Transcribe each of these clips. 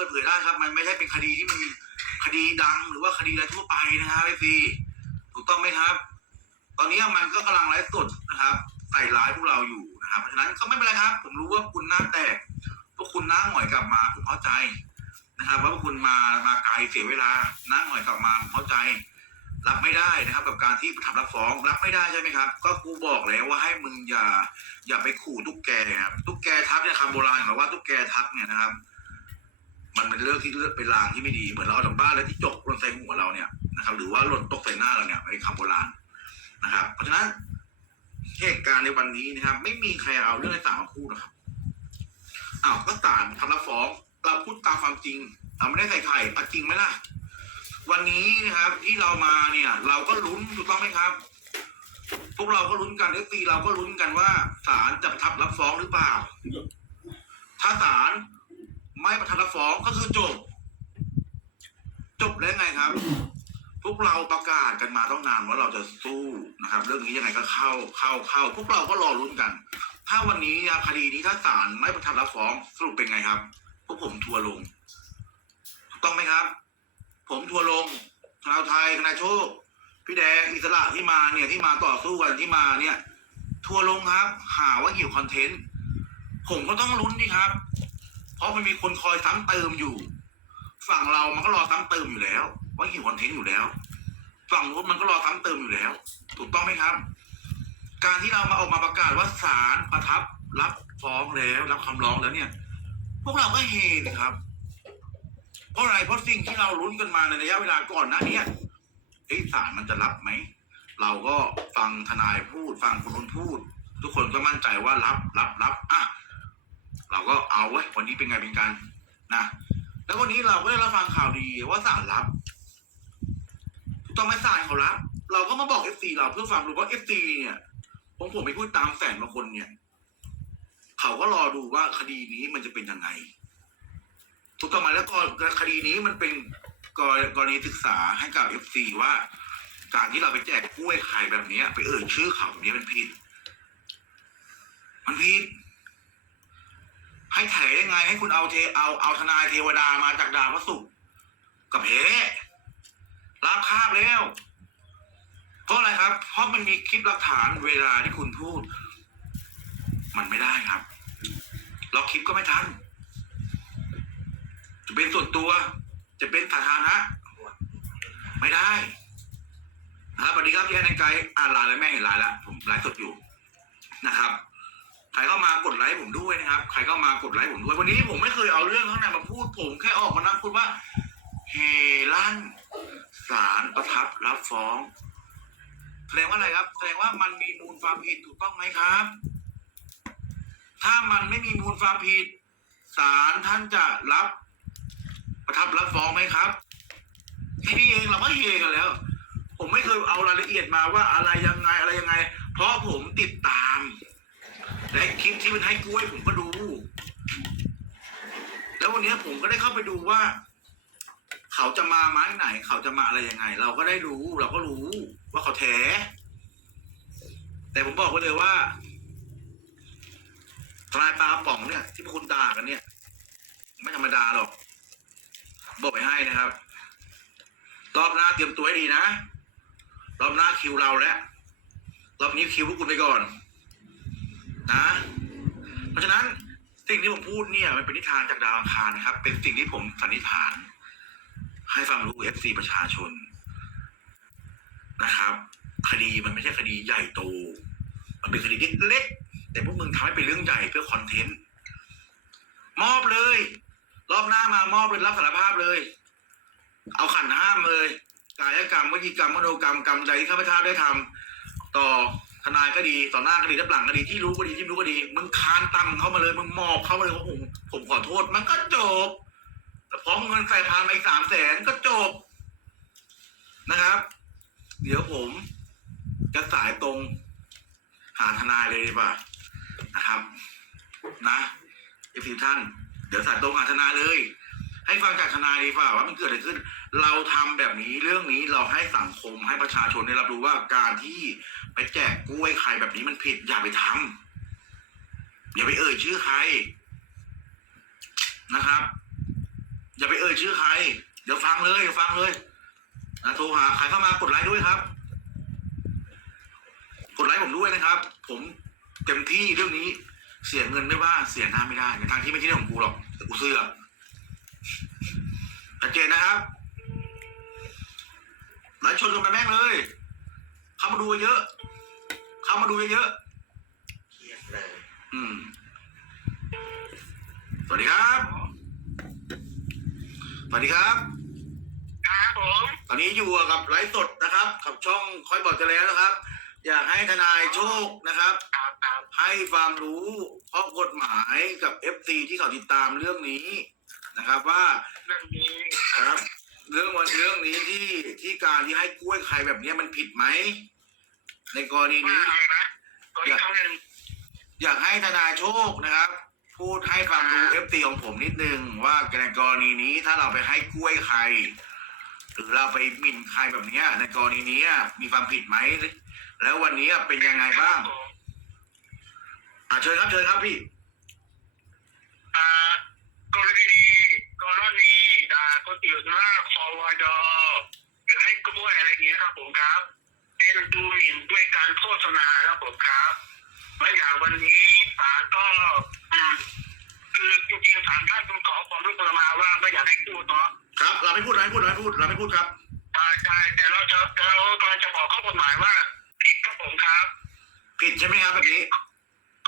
ปิดเผยได้ครับ มันไม่ใช่เป็นคดีที่มันคดีดังหรือว่าคดีอะไรทั่วไปนะครับไอซีถูกต้องไหมครับ ตอนนี้มันก็กำลังไลฟ์สดนะครับ ใส่ร้ายพวกเราอยู่นะครับเพราะฉะนั้นก็ไม่เป็นไรครับ ผมรู้ว่าคุณหน้าแตกพวกคุณหน้าหงอยกลับมาผมเข้าใจนะครับว่าพวกคุณมามาไกลเสียเวลาหน้าหงอยกลับมาผมเข้าใจ รับไม่ได้นะครับ กับการที่ทำรับฟ้องรับไม่ได้ใช่ไหมครับ ก็กูบอกแล้วว่าให้มึงอย่าอย่าไปขู่ตุ๊กแกครับตุ๊กแกทักเนี่ยคำโบราณของเราว่าตุ๊กแกทักเนี่ยนะครับ มันเป็นเรื่องที่เลือกเป็นลางที่ไม่ดีเหมือนเราเอาจากบ้านแล้วที่จกหล่นใส่หัวเราเนี่ยนะครับ หรือว่าหล่นตกใส่หน้าเราเนี่ยเป็นคำโบราณนะครับ เพราะฉะนั้นเหตุการณ์ในวันนี้นะครับ ไม่มีใครเอาเรื่องไอ้สามมาพูดนะครับอ้าวก็ศาลทำรับฟ้อง เราพูดตามความจริงเราไม่ได้ใส่ไข่เอาจริงไหมล่ะ วันนี้นะครับ ที่เรามาเนี่ย เราก็ลุ้นถูกต้องไหมครับพวกเราก็ลุ้นกันเอฟซีเราก็ลุ้นกันว่าศาลจะทับรับฟ้องหรือเปล่า ถ้าศาล ไม่ประทับรับฟ้องก็คือจบ จบแล้วไงครับ พวกเราประกาศกันมาต้องนานว่าเราจะสู้นะครับ เรื่องนี้ยังไงก็เข้าเข้าเข้า พวกเราก็รอลุ้นกัน ถ้าวันนี้คดีนี้ถ้าศาลไม่ประทับรับฟ้องสรุปเป็นไงครับ พวกผมทัวร์ลงถูกต้องไหมครับ ผมทัวร์ลงชาวไทยคณะโชค พี่แดงอิสระที่มาเนี่ยที่มาต่อสู้กันที่มาเนี่ย ทัวร์ลงครับ หาว่าหิวคอนเทนต์ผมก็ต้องลุ้นดิครับ เพราะมันมีคนคอยซ้ำเติมอยู่ ฝั่งเรามันก็รอซ้ำเติมอยู่แล้ว ว่าหิวคอนเทนต์อยู่แล้ว ฝั่งนู้นมันก็รอซ้ำเติมอยู่แล้ว ถูกต้องไหมครับ การที่เรามาออกมาประกาศว่าศาลประทับรับฟ้องแล้วรับคำร้องแล้วเนี่ย พวกเราก็เฮนะครับ เพราะอะไรเพราะสิ่งที่เราลุ้นกันมาในระยะเวลาก่อนหน้าเนี้ยเอ้ศาลมันจะรับไหมเราก็ฟังทนายพูด ฟังคนนู้นพูด ทุกคนก็มั่นใจว่ารับรับรับอะ เราก็เอาไว้ยวันนี้เป็นไงเป็นกันนะแล้ววันนี้เราก็ได้รับฟังข่าวดีว่าศาลรับถูกต้องไหมศาลเขารับเราก็มาบอกเอฟซีเราเพื่อฟังรู้ว่าเอฟซีเนี่ยผมผมไปพูดตามแสนบางคนเนี่ย เขาก็รอดูว่าคดีนี้มันจะเป็นยังไงถูกต้องไหมแล้วก็คดีนี้มันเป็นกรณีศึกษาให้กับเอฟซีว่าการที่เราไปแจกกล้วยไข่แบบนี้ไปเอ่ยชื่อเขาแบบนี้มันผิด มันผิด ให้ไถได้ไง ให้คุณเอาเทเอาเอาทนายเทวดามาจากดาวพระศุกร์กับเพรับคาบแล้วเพราะอะไรครับ เพราะมันมีคลิปหลักฐานเวลาที่คุณพูด มันไม่ได้ครับล็อกคลิปก็ไม่ทันจะเป็นส่วนตัว จะเป็นสาธารณะไม่ได้นะครับสวัสดีครับที่ให้ในไกด์อ่านไลน์แล้วแม่เห็นไลน์แล้วผมไลฟ์สดอยู่นะครับ ใครเข้ามากดไลค์ผมด้วยนะครับ ใครเข้ามากดไลค์ผมด้วย วันนี้ผมไม่เคยเอาเรื่องข้างในมาพูดผมแค่ออกมานั่งพูดว่าเฮลั่นศาลประทับรับฟ้อง แสดงว่าอะไรครับ แสดงว่ามันมีมูลความผิดถูกต้องไหมครับ ถ้ามันไม่มีมูลความผิดศาลท่านจะรับ ประทับรับฟ้องไหมครับทีนี้เองเราก็เฮกันแล้ว ผมไม่เคยเอารายละเอียดมาว่าอะไรยังไงอะไรยังไง เพราะผมติดตาม และคลิปที่มันให้กล้วยผมก็ดู แล้ววันนี้ผมก็ได้เข้าไปดูว่า เขาจะมาไม้ไหน เขาจะมาอะไรยังไง เราก็ได้รู้เราก็รู้ว่าเขาแท้แต่ผมบอกไว้เลยว่าทนายปลาป่องเนี่ย ที่พวกคุณด่ากันเนี่ย ไม่ธรรมดาหรอก บอกไปให้นะครับ รอบหน้าเตรียมตัวให้ดีนะ รอบหน้าคิวเราแล้ว รอบนี้คิวพวกคุณไปก่อน นะ เพราะฉะนั้นสิ่งที่ผมพูดเนี่ยมันเป็นนิทานจากดาวอังคารนะครับ เป็นสิ่งที่ผมสันนิษฐาน ให้ฟังรู้เอฟซีประชาชนนะครับ คดีมันไม่ใช่คดีใหญ่โต มันเป็นคดีเล็กๆแต่พวกมึงทำให้เป็นเรื่องใหญ่เพื่อคอนเทนต์มอบเลย รอบหน้ามามอบเลยรับสารภาพเลย เอาขันห้ามเลยกายกรรมวิจีกรรมมโนกรรมกรรมใดที่ข้าพเจ้าได้ทำต่อ ทนายก็ดีต่อหน้าก็ดีรับหลังก็ดีที่รู้ก็ดีที่ไม่รู้ก็ดีมึงคานตั้มเข้ามาเลยมึงมอบเข้ามาเลยผมผมขอโทษ มันก็จบแต่พร้อมเงินใส่พานมาอีกสามแสนก็จบนะครับ เดี๋ยวผมจะสายตรงหาทนายเลยดีกว่านะครับ นะเอฟซีท่าน เดี๋ยวสายตรงหาทนายเลย ให้ฟังจากทนายดีกว่าว่ามันเกิดอะไรขึ้น เราทำแบบนี้เรื่องนี้เราให้สังคมให้ประชาชนได้รับรู้ว่าการที่ ไปแจกกล้วยใครแบบนี้มันผิดอย่าไปทำอย่าไปเอ่ยชื่อใครนะครับ อย่าไปเอ่ยชื่อใคร เดี๋ยวฟังเลยเดี๋ยวฟังเลยนะโทรหาใครเข้ามากดไลค์ด้วยครับ กดไลค์ผมด้วยนะครับ ผมเต็มที่เรื่องนี้เสียเงินไม่ว่าเสียหน้าไม่ได้ในทางที่ไม่ใช่เรื่องของกูหรอกแต่กูเสื้อชัดเจนนะครับไลค์ชนกันไปแม่งเลย เข้ามาดูเยอะ เข้ามาดูเยอะเครียดเลยๆอืมสวัสดีครับ สวัสดีครับ ครับผมตอนนี้อยู่กับไลฟ์สดนะครับ กับช่องคอยบอกจะแล้วนะครับ อยากให้ทนายโชคนะครับ ครับครับให้ความรู้ข้อกฎหมายกับ FC ที่เขาติดตามเรื่องนี้นะครับ ว่าเรื่องนี้ครับ เรื่องวันเรื่องนี้ที่ที่การที่ให้กล้วยใครแบบเนี้ยมันผิดไหมในกรณีว่านี้ อะไรนะตัวอีกครั้งหนึ่งอยากให้ทนายโชคนะครับ พูดให้ความรู้ FT ของผมนิดนึงว่าในกรณีนี้ถ้าเราไปให้กล้วยใคร หรือเราไปหมิ่นใครแบบเนี้ย ในกรณีนี้มีความผิดไหมแล้ววันนี้เป็นยังไงบ้างผมอะเชิญครับเชิญครับพี่ อ่ากรณีกรณีด่า คนอื่นว่าคอวดหรือให้กล้วยอะไรเงี้ยครับผมครับเป็นดูหมิ่นด้วยการโฆษณาครับผมครับเมื่ออย่างวันนี้ศาลก็อืมคือจริงๆศาลท่านขอความร่วมมือมาว่าไม่อยากให้พูดเนาะครับ เราไม่พูดเราไม่พูดเราไม่พูดเราไม่พูดครับใช่ใช่แต่เราจะเรากำลังจะบอกข้อกฎหมายว่า ผิดครับผมครับ ผิดใช่ไหมครับแบบนี้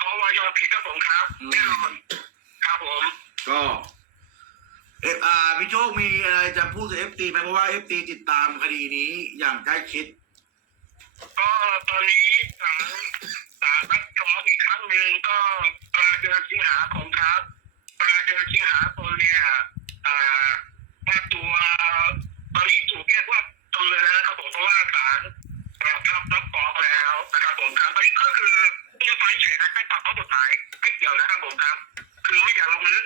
ขอวายอผิดครับผมครับอืมแน่นอนครับผมก็ เอฟอาพี่โชคมีอะไรจะพูดกับเอฟตีไหมเพราะว่าเอฟตีติดตามคดีนี้อย่างใกล้ชิด ก็ตอนนี้ศาลศาลนัดฟ้องอีกครั้งหนึ่งก็ปลายเดือนสิงหาคมครับปลายเดือนสิงหาคมเนี่ยอ่าว่าตัวตอนนี้ถูกเรียกว่าจำเลยแล้วนะครับผมเพราะว่าศาลรับรับรับฟ้องแล้วนะครับผมครับอันนี้ก็คือไม่ได้ไปเฉยนะให้ตามข้อกฎหมายไม่เกี่ยวนะครับผมครับ คือไม่อยากลงลึก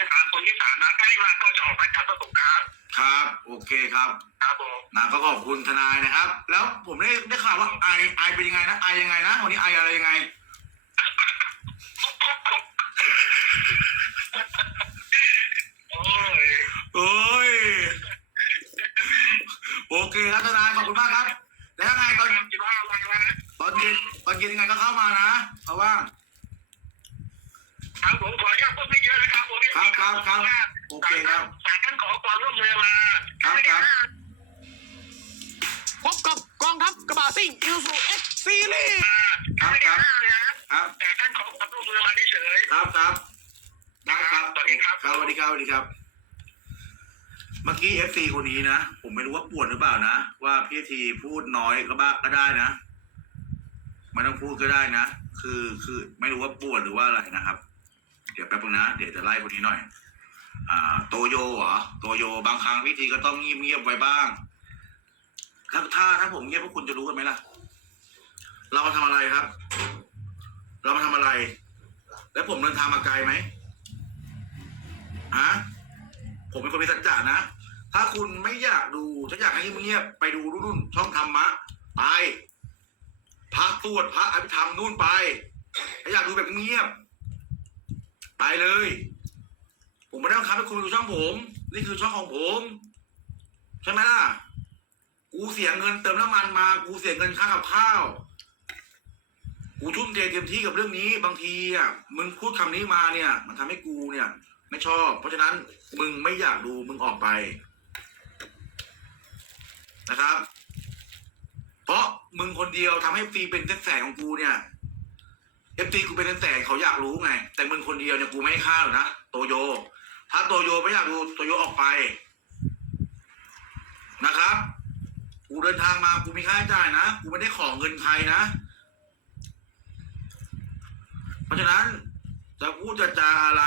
ยเดือนสิงหาคมที่ศาลนัดถ้าไม่มาก็จะออกหมายจับครับผมครับครับ โอเคครับครับผมนะก็ขอบคุณทนายนะครับ แล้วผมได้ได้ข่าวว่าไอไอเป็นยังไงนะไอยังไงนะวันนี้ไออะไรยังไง โอ้ยโอ้ยโอเคครับทนายขอบคุณมากครับแล้วยังไงตอนคิดว่าอะไรนะตอนเย็นตอนเย็นยังไงก็เข้ามานะเพราะว่า ครับผมขออนุญาตพูดไม่เยอะนะครับ ผมครับครับครับโอเคครับศาลท่านขอความร่วมมือมาครับครับพบกับกองทัพกระบะซิ่งอิลซูเอ็กซีรีส์ครับครับนะครับครับแต่ท่านขอความร่วมมือมาเฉยครับครับได้ครับสวัสดีครับครับสวัสดีครับสวัสดีครับ เมื่อกี้เอฟซีคนนี้นะ ผมไม่รู้ว่าปวดหรือเปล่านะ ว่าพี่ทีพูดน้อยก็บ้าก็ได้นะไม่ต้องพูดก็ได้นะ คือคือไม่รู้ว่าปวดหรือว่าอะไรนะครับเดี๋ยวแป๊บนึงนะ เดี๋ยวจะไล่คนนี้หน่อย อ่า โตโยเหรอ โตโยบางครั้งพี่ทีก็ต้องเงียบเงียบไว้บ้าง ถ้าถ้าถ้าผมเงียบพวกคุณจะรู้กันไหมล่ะ เรามาทำอะไรครับ เรามาทำอะไร แล้วผมเดินทางมาไกลไหมฮะผมเป็นคนมีสัจจะนะ ถ้าคุณไม่อยากดูถ้าอยากให้เงียบไปดูรุ่นช่องธรรมะไปพระตรวจพระอภิธรรมนู่นไป ถ้าอยากดูแบบเงียบ ไปเลย ผมไม่ได้บังคับให้คุณดูช่องผม นี่คือช่องของผม ใช่ไหมล่ะ กูเสียเงินเติมน้ำมันมา กูเสียเงินค่ากับข้าว กูทุ่มเทเต็มที่กับเรื่องนี้ บางทีอะ มึงพูดคำนี้มาเนี่ย มันทำให้กูเนี่ย ไม่ชอบ เพราะฉะนั้นมึงไม่อยากดูมึงออกไป นะครับ เพราะมึงคนเดียวทำให้ฟรีเป็นแสนของกูเนี่ย เอฟซีกูเป็นแสนเขาอยากรู้ไง แต่มึงคนเดียวเนี่ยกูไม่ให้ค่าหรอกนะโตโย ถ้าโตโยไม่อยากดูโตโยออกไปนะครับ กูเดินทางมากูมีค่าใช้จ่ายนะ กูไม่ได้ขอเงินใครนะ เพราะฉะนั้นจะพูดจะจาอะไร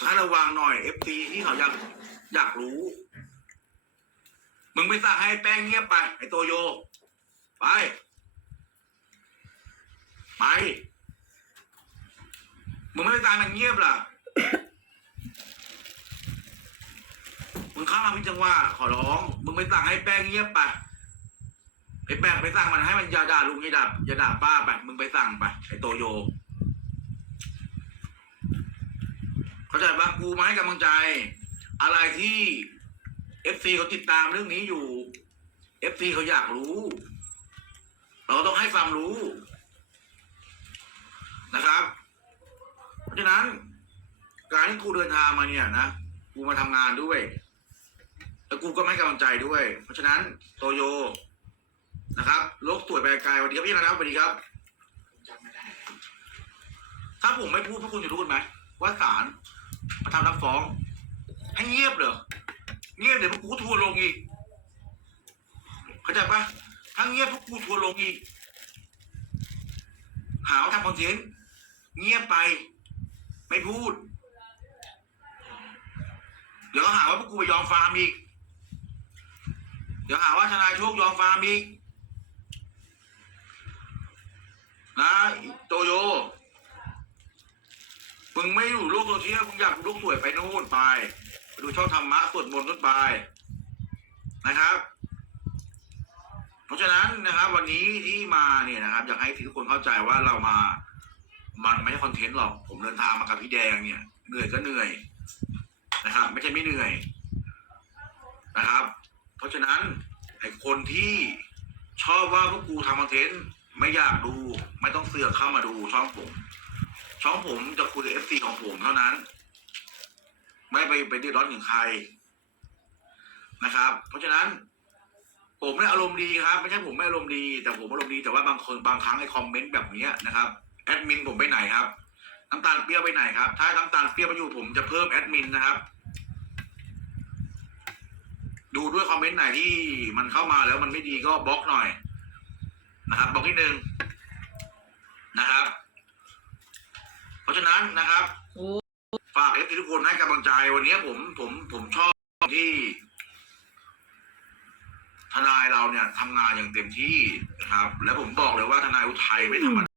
ให้ระวังหน่อยเอฟซีที่เขาอยากอยากรู้ มึงไม่สั่งให้แป้งเงียบไป ไอโตโย ไป ไปมึงไม่ไปตามมันเงียบล่ะมึงเข้ามาพิจังว่า ขอร้อง มึงไม่สั่งให้แป้งเงียบไปไปแบ่งไปสั่งมันให้มันอย่าด่าลุงอย่าด่าอย่าด่าป้าไปมึงไปสั่งไปไอโตโย เข้าใจปะกูมาให้กำลังใจ อะไรที่เอฟซีเขาติดตามเรื่องนี้อยู่เอฟซีเขาอยากรู้ เราต้องให้ความรู้ นะครับ เพราะฉะนั้น การที่กูเดินทางมาเนี่ยนะกูมาทำงานด้วยแล้วกูก็ไม่กำลังใจด้วย เพราะฉะนั้นโตโยนะครับโลกตรวจไปไกลสวัสดีครับพี่นะครับสวัสดีครับ ถ้าผมไม่พูดพวกคุณจะรู้กันไหมว่าศาลมาทำรับฟ้องให้เงียบเหรอเงียบเดี๋ยวพวกกูทัวร์ลงอีกเข้าใจปะถ้าเงียบพวกกูทัวร์ลงอีกหาว่าทำคอนเทนต์ เงียบไป ไม่พูด เดี๋ยวหาว่าพวกกูไปยอมฟาร์มอีก เดี๋ยวหาว่าทนายโชคยอมฟาร์มอีกนะโตโยมึงไม่อยู่โลกโซเชียลมึงอยากดูโลกสวยไปนู่นไปไปดูช่องธรรมะสวดมนต์ขึ้นไปนะครับ เพราะฉะนั้นนะครับ วันนี้ที่มาเนี่ยนะครับ อยากให้ทุกคนเข้าใจว่าเรามา มันไม่ใช่คอนเทนต์หรอก ผมเดินทางมากับพี่แดงเนี่ย เหนื่อยก็เหนื่อยนะครับ ไม่ใช่ไม่เหนื่อยนะครับ เพราะฉะนั้นไอ้คนที่ชอบว่าพวกกูทำคอนเทนต์ไม่อยากดู ไม่ต้องเสือกเข้ามาดูช่องผม ช่องผมจะคุยกับเอฟซีของผมเท่านั้น ไม่ไปไปเดือดร้อนถึงใครนะครับ เพราะฉะนั้น ผมไม่อารมณ์ดีครับ ไม่ใช่ผมไม่อารมณ์ดี แต่ผมอารมณ์ดีแต่ว่าบางคนบางครั้งไอ้คอมเมนต์แบบนี้นะครับ แอดมินผมไปไหนครับน้ำตาลเปรี้ยวไปไหนครับ ถ้าน้ำตาลเปรี้ยวมาอยู่ผมจะเพิ่มแอดมินนะครับ ดูด้วยคอมเมนต์ไหนที่มันเข้ามาแล้วมันไม่ดีก็บล็อกหน่อย นะครับบล็อกนิดนึงนะครับ เพราะฉะนั้นนะครับฝากเอฟทุกคนให้กำลังใจวันนี้ผมผมผมชอบที่ ทนายเราเนี่ยทำงานอย่างเต็มที่นะครับ และผมบอกเลยว่าทนายอุทัยไม่ธรรมดา